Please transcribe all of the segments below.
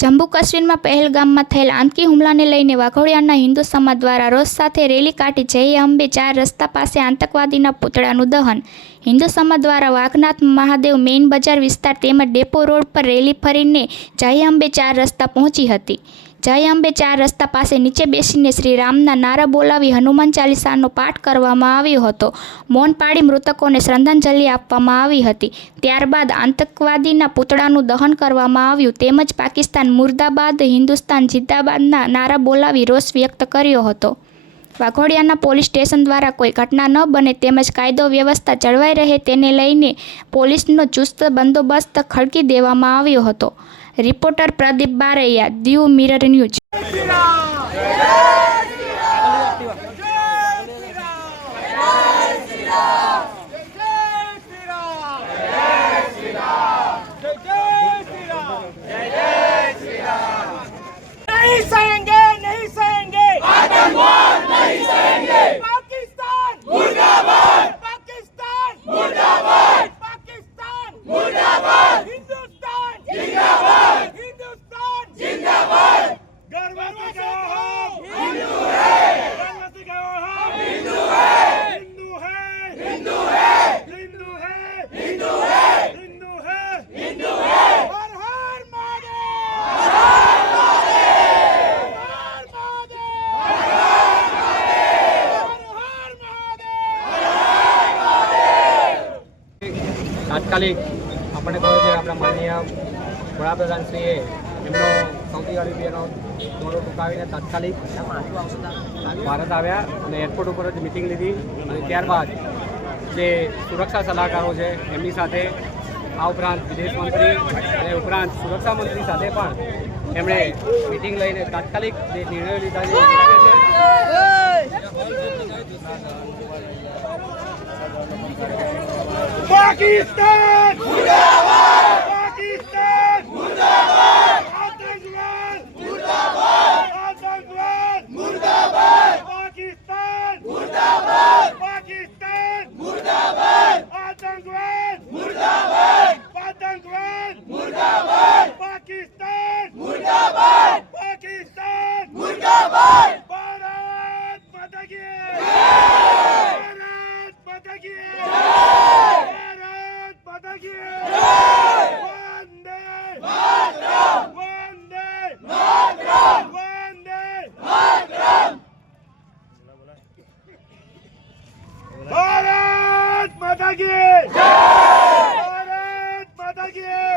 જમ્મુ કાશ્મીરમાં પહેલગામમાં થયેલ આતંકી હુમલાને લઈને વાઘોડિયાના હિન્દુ સમાજ દ્વારા રોષ સાથે રેલી કાઢી જય અંબે 4 રસ્તા પાસે આતંકવાદીના પૂતળાનું દહન. હિન્દુ સમાજ દ્વારા વાઘનાથ મહાદેવ મેઇન બજાર વિસ્તાર તેમજ ડેપો રોડ પર રેલી ફરીને જય અંબે 4 રસ્તા પહોંચી હતી. જય અંબે 4 રસ્તા પાસે નીચે બેસીને શ્રી રામના નારા બોલાવી હનુમાન ચાલીસાનો પાઠ કરવામાં આવ્યો હતો. મૌન પાળી મૃતકોને શ્રદ્ધાંજલિ આપવામાં આવી હતી. ત્યારબાદ આતંકવાદીના પૂતળાનું દહન કરવામાં આવ્યું તેમજ પાકિસ્તાન મુર્દાબાદ, હિન્દુસ્તાન જિંદાબાદના નારા બોલાવી રોષ વ્યક્ત કર્યો હતો. વાઘોડિયાના પોલીસ સ્ટેશન દ્વારા કોઈ ઘટના ન બને તેમજ કાયદો વ્યવસ્થા જળવાઈ રહે તેને લઈને પોલીસનો ચુસ્ત બંદોબસ્ત ખડકી દેવામાં આવ્યો હતો. Reporter Pradeep Baraiya, Diu mirror news. नहीं सहेंगे, नहीं सहेंगे, आतंकवाद नहीं सहेंगे। पाकिस्तान मुर्दाबाद, पाकिस्तान मुर्दाबाद, पाकिस्तान मुर्दाबाद, हिंदुस्तान जिंदाबाद, हिंदुस्तान जिंदाबाद। गर्व से कहो हम हिंदू है, गर्व से कहो हम हिंदू है, हिंदू है, हिंदू है, हिंदू है, हिंदू है, हिंदू है, हिंदू है। हर हर તાત્કાલિક આપણે કહ્યું છે આપણા માનનીય વડાપ્રધાનશ્રીએ એમનો સૌથી અડીબીનો દોરો ટૂંકાવીને તાત્કાલિક ભારત આવ્યા અને એરપોર્ટ ઉપર જ મિટિંગ લીધી અને ત્યારબાદ જે સુરક્ષા સલાહકારો છે એમની સાથે આ ઉપરાંત વિદેશ મંત્રી અને ઉપરાંત સુરક્ષા મંત્રી સાથે પણ એમણે મિટિંગ લઈને તાત્કાલિક જે નિર્ણયો લીધા છે पाकिस्तान मुर्दाबाद, पाकिस्तान मुर्दाबाद, आतंकवाद मुर्दाबाद, आतंकवाद मुर्दाबाद, पाकिस्तान मुर्दाबाद, पाकिस्तान मुर्दाबाद, आतंकवाद मुर्दाबाद, आतंकवाद मुर्दाबाद, पाकिस्तान मुर्दाबाद, पाकिस्तान मुर्दाबाद। भारत माता की जय, भारत माता की जय, भारत माता की जय। वंदे मातरम, वंदे मातरम, वंदे मातरम। भारत माता की जय, भारत माता की जय।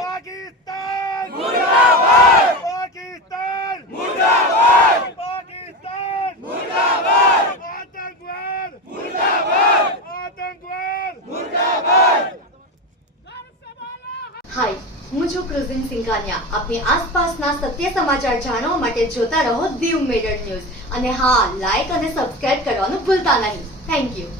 पाकिस्तान मुर्दाबाद, पाकिस्तान मुर्दाबाद, पाकिस्तान मुर्दाबाद, आतंकवाद मुर्दाबाद, आतंकवाद मुर्दाबाद। हाय, હું છું ક્રુઝિન સિંઘાનિયા. આપની આસપાસના સત્ય સમાચાર જાણવા માટે જોતા રહો દીવ મિરર ન્યૂઝ અને હા, લાઈક અને સબસ્ક્રાઇબ કરવાનું ભૂલતા નહીં. Thank you.